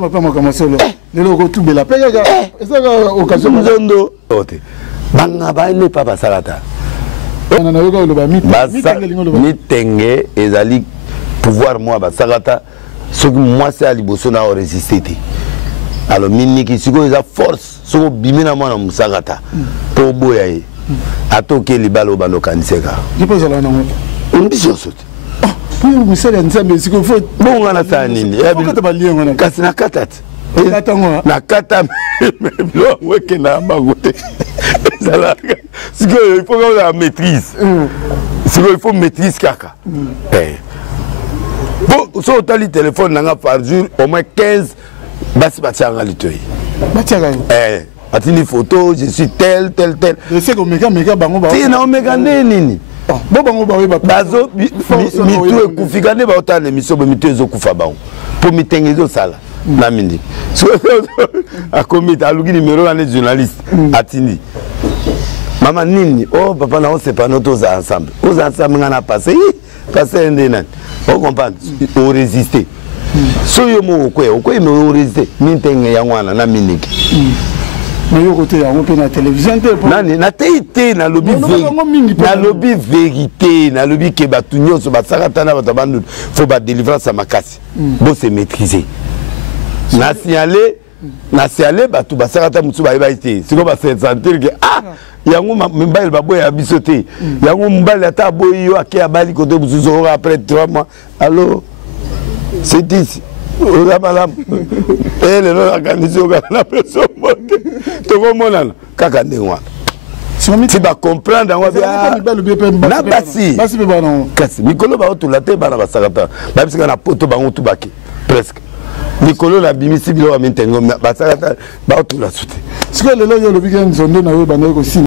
papa makamasolo lelo ko tubela pega ezaka occasion nzondo ote banga ba ne papa salata na yoka loba mitenge ezali pouvoir moi ba salata ce que moi c'est à liboso na résister. Alors miniki siko eza force soko bimina mwana musakata po boya ye atoke libalo balo kaniseka dipo zala na moto ndiso sote pour musala nzambe siko faut bonga na sanini kasi na katati na kata lo weke na bagote zalaka siko il faut que la maîtrise siko il faut maîtrise kaka bon so tali téléphone nanga par jour au moins 15 basi batianga litoi batianga atini photo je suis tel je sais que omega bango ba tina omega nini bo bango ba we ba bazo mitu ekufika ne ba otana émission bo mitu ezokufa bango po mitenge zo sala na mindi so a komita alugi numéro ane journaliste atini mama nini oh papa na on sait pas nous ensemble ngana passé ndena on comprend on résister so yo mo okwe me résister mitenge ya ngwana na miniki mais yo côté ya on peut na télévision te nani na teite na lobby vérité na lobby ke batunyo so basakata na batabandu faut ba délivrance à makasi bon c'est maîtriser na signaler batu basakata mutu ba ite siko ba sentir que ah yango mbali baboya ya bisote yango mbali ata boyi yo ake abali côté buzuzo après 3 mois allô c'est ici oza malamu lelo nakanisi okana na peso mote tokomonana kaka ndenge wana ti bacomprendre yango na basi kasi mikolo baotula te bana basakata babisika na poto bango tubaki presque mikolo na bimisi biloko ya mitengo basakata baotula su te sikoyo lelo yo olobiki nzondo na yo banaye kosi